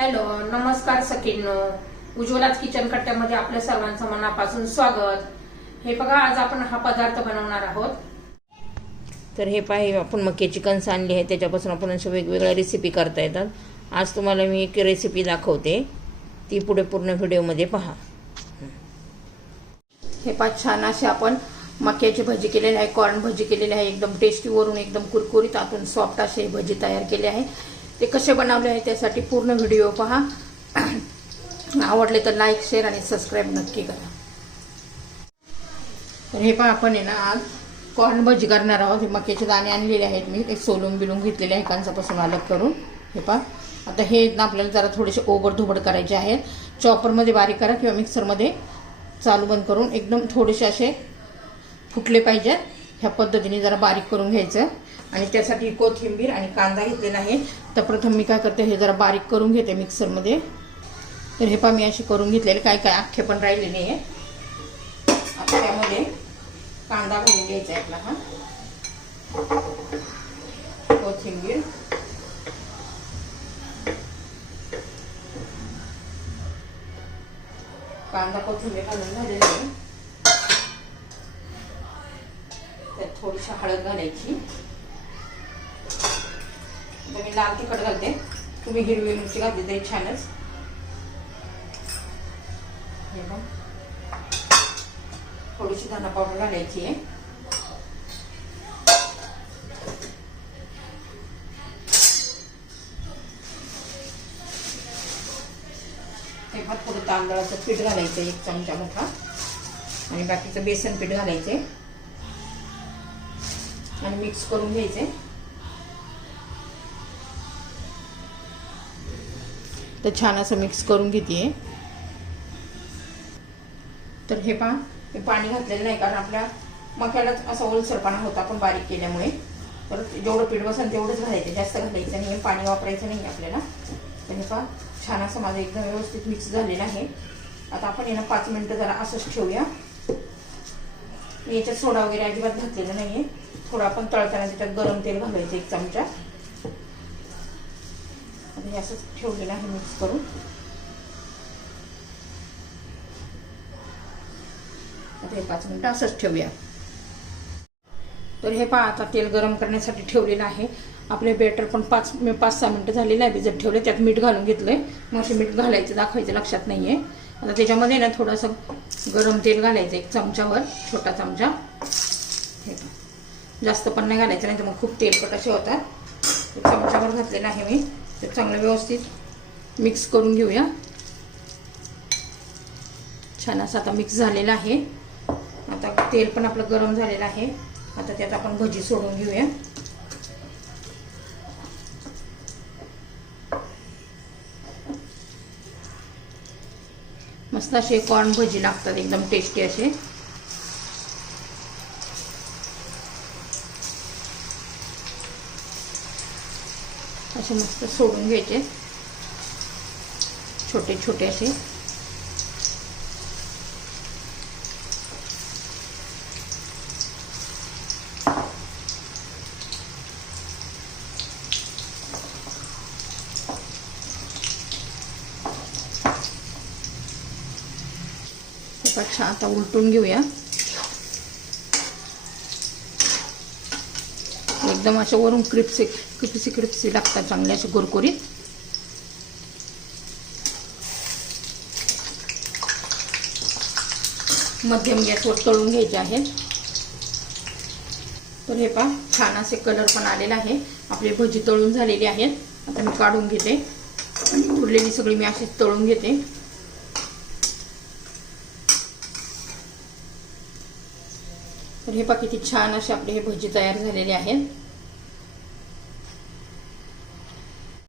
Hello, नमस्कार सखींनो. उज्ज्वलाच kitchen कट्ट्यामध्ये आपल्या सर्वांचं मनापासून स्वागत. हे बघा, आज आपण हा पदार्थ बनवणार आहोत. तर हे पाहे, आपण मक्याची कणसं आणली आहे, त्याच्यापासून आपण अशा वेगवेगळ्या रेसिपी करता येतात. आज तुम्हाला मी एक रेसिपी दाखवते, ती पुढे पूर्ण व्हिडिओमध्ये पहा. हे पाच छान असे आपण मक्याची भजी केलेली आहे, कॉर्न भजी केलेली आहे. एकदम टेस्टी, वरून एकदम कुरकुरीत, आतून सॉफ्ट असे भजी तयार केले आहे. ते कसे बनवले आहे त्यासाठी पूर्ण व्हिडिओ पहा. आवडले तर लाईक, शेअर आणि सबस्क्राईब नक्की करा. तर हे पहा, आपण आहे ना आज कॉर्न भजी करणार आहोत. मक्याचे दाणे आणलेले आहेत मी, ते सोलून बिलून घेतलेले आहे कणसापासून अलग करून. हे पहा, आता हे ना आपल्याला जरा थोडेसे ओबडधोबड करायचे आहेत. चॉपरमध्ये बारीक करा किंवा मिक्सरमध्ये चालू बंद करून एकदम थोडेसे असे फुटले पाहिजेत. ह्या पद्धतीने जरा बारीक करून घ्यायचं. आणि त्यासाठी कोथिंबीर आणि कांदा घेतलेला आहे. तर प्रथम मी काय करते, हे जरा बारीक करून घेते मिक्सरमध्ये. तर हे पहा, मी असे करून घेतलेले, काय काय अख्खे पण राहिलेले आहे. आता त्यामध्ये कांदा घालून घ्यायचा आहे आपला. हा, कोथिंबीर, कांदा कोथिंबीर घालून झालेली आहे. त्यात थोडीशी हळद घालायची. मी लाल तिखट घालते, तुम्ही हिरवी मिरची घातली तरी छानच. थोडीशी धना पावडर घालायची आहे. हे पण थोडं तांदळाचं पीठ घालायचं, 1 चमचा मोठा. आणि बाकीचं बेसन पीठ घालायचे आणि मिक्स करून घ्यायचे. तर छान असं मिक्स करून घेते. तर हे पहा, हे पाणी घातलेलं नाही, कारण आपल्या मक्यालाच असा ओलसरपणा होता आपण बारीक केल्यामुळे. तर जेवढं पीठ बसेल तेवढंच घालायचं, जास्त घालायचं नाही, पाणी वापरायचं नाही आपल्याला. तर हे पहा, छान असं माझं एकदम व्यवस्थित मिक्स झालेलं आहे. आता आपण हे ना 5 मिनिटं जरा असंच ठेवूया. याच्यात सोडा वगैरे अजिबात घातलेलं नाहीये. थोडं आपण तळताना त्याच्यात गरम तेल घालायचं 1 चमचा. हे असंच ठेवलेलं आहे मिक्स करून. आता हे 5 मिनिटं असंच ठेवूया. तर हे पहा, आता तेल गरम करण्यासाठी ठेवलेलं आहे. आपले बेटर पण 5-6 मिनिटं झालेलं आहे भिजत ठेवले. त्यात मीठ घालून घेतलंय. मग असे मीठ घालायचं, दाखवायचं लक्षात नाहीये. आता त्याच्यामध्ये ना थोडंसं गरम तेल घालायचं 1 चमचावर, छोटा चमचा. हे जास्त पण नाही घालायचं, नाही तर मग खूप तेलकट असे होतात. 1 चमचावर घातलेलं आहे मी. तर चांगलं व्यवस्थित मिक्स करून घेऊया. छान असं आता मिक्स झालेलं आहे. आता तेल पण आपलं गरम झालेलं आहे. आता त्यात आपण भजी सोडून घेऊया. मस्त असे कॉर्न भजी लागतात, एकदम टेस्टी असे. असे मस्त सोडून घ्यायचे, छोटे छोटे असे. आता उलटून घेऊया. एकदम अशा वरून क्रिप्सी लागतात, चांगले असे कुरकुरीत. मध्यम गॅसवर तळून घ्यायचे आहेत. तर हे पहा, छान असे कलर पण आलेला आहे. आपली भजी तळून झालेली आहेत. आता मी काढून घेते आणि उरलेली सगळी मी अशीच तळून घेते. तर हे पहा, किती छान असे आपले हे भजी तयार झालेले आहेत.